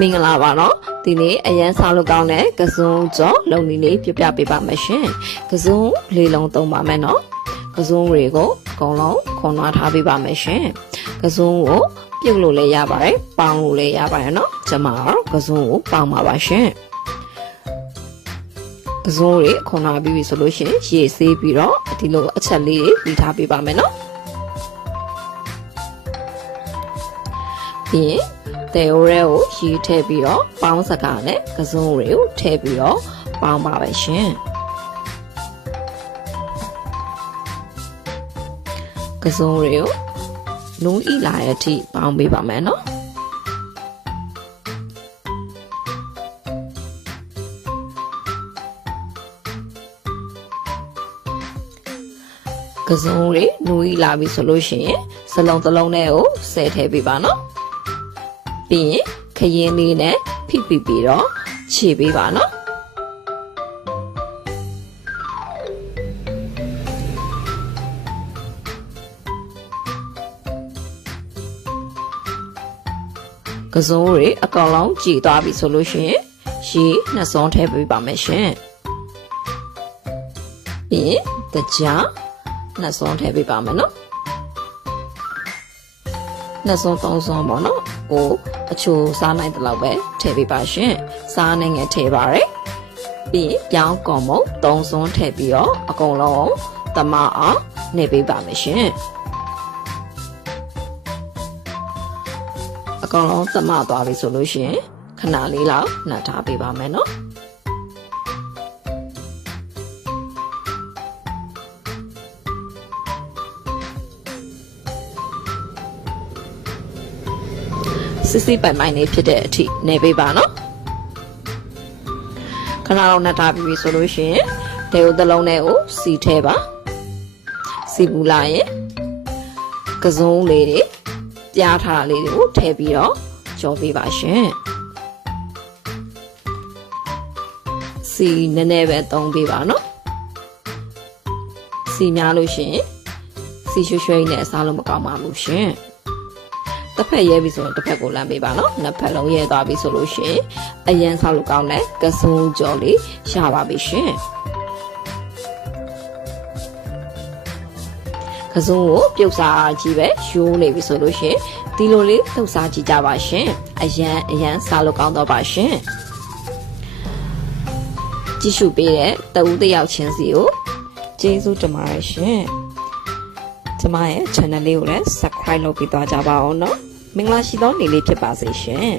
မင်္ဂလာပါနော်ဒီနေ့အရန်စားလို့ကောင်းတဲ့ကစုံကြောလုံနီလေးပြပြပေးပါမယ်ရှင်ကစုံလေးလုံးသုံးပါမယ်နော်ကစုံတွေကိုအကုန်လုံးခွန်နွားထားပေးပါမယ်ရှင်ကစုံကိုပြုတ်လို့လည်းရပါတယ်ပေါင်းလို့လည်းရပါတယ်နော်ကျွန်မကတော့ကစုံကိုပေါင်းပါပါရှင်ကစုံတွေခွန်နွားပြီးပြီဆိုလို့ရှိရင်ရေဆေးပြီးတော့ဒီလိုအချက်လေးတွေပြီးထားပေးပါမယ်နော်ပြီးရင်တဲအိုရဲကိုရေထည့်ပြီးတော့ပေါင်းစကားနဲ့ကစုံတွေကိုထည့်ပြီးတော့ပေါင်းပါပဲရှင်ကစုံတွေကိုလုံးဤလာတဲ့အထိပေါင်းပေးပါမယ်နော်ကစုံတွေလုံးဤလာပြီဆိုလို့ရှိရင်စလုံးတစ်လုံးနဲ့ကိုဆဲထည့်ပေးပါနော်ပြီးရင်ခရင်လေးနဲ့ဖိပြီးတော့ခြေပေးပါနော်ကစုံတွေအကောင်လုံးကြည်သွားပြီဆိုလို့ရှိရင်ရေနှစ်စုံထည့်ပေးပါမယ်ရှင်ပြီးရင်တကြားနှစ်စုံထည့်ပေးပါမယ်နော်နှစ်စုံသုံးစုံပေါ့နော်ဟိုအချိုစားနိုင်တဲ့လောက်ပဲထည့်ပေးပါရှင်စားနိုင်ငယ်ထည့်ပါရယ်ပြီးရင်ပြောင်းကော်မုံသုံးစုံထည့်ပြီးတော့အကုန်လုံးတမအောင်နေပေးပါမယ်ရှင်အကောင်လုံးတမသွားပြီဆိုလို့ရှိရင်ခဏလေးလောက်နှက်ထားပေးပါမယ်နော်စစ်စစ်ပိုင်ပိုင်လေးဖြစ်တဲ့အထိနေပေးပါနော်ခဏလောက်နှက်ထားပြီးဆိုလို့ရှိရင်တဲကိုတစ်လုံးနဲ့ကိုစီထဲပါစီပူလာရင်ကစုံလေးတွေပြားထားတာလေးတွေကိုထည့်ပြီးတော့ကြောပေးပါရှင်စီနည်းနည်းပဲသုံးပေးပါနော်စီများလို့ရှိရင်စီရွှဲရွှဲနဲ့အစားလို့မကောင်းပါဘူးရှင်တစ်ဖက်ရဲပြီဆိုရင်တစ်ဖက်ကိုလမ်းပေးပါနော်နှစ်ဖက်လုံးရဲသွားပြီဆိုလို့ရှိရင်အရန်ဆောက်လို့ကောင်းတဲ့ကစုံကြောလေးရပါပြီရှင်ကစုံကိုပြုတ်စားကြည့်ပဲရိုးနေပြီဆိုလို့ရှိရင်ဒီလိုလေးလှုပ်စားကြည့်ကြပါရှင်အရန်စားလို့ကောင်းတော့ပါရှင်ကြည့်ရှုပေးတဲ့တဦးတစ်ယောက်ချင်းစီကိုကျေးဇူးတင်ပါတယ်ရှင်ကျမရဲ့ channel လေးကိုလည်း subscribe လုပ်ပြီးသွားကြပါအောင်နော်မင်္ဂလာရှိသောနေ့လေးဖြစ်ပါစေရှင်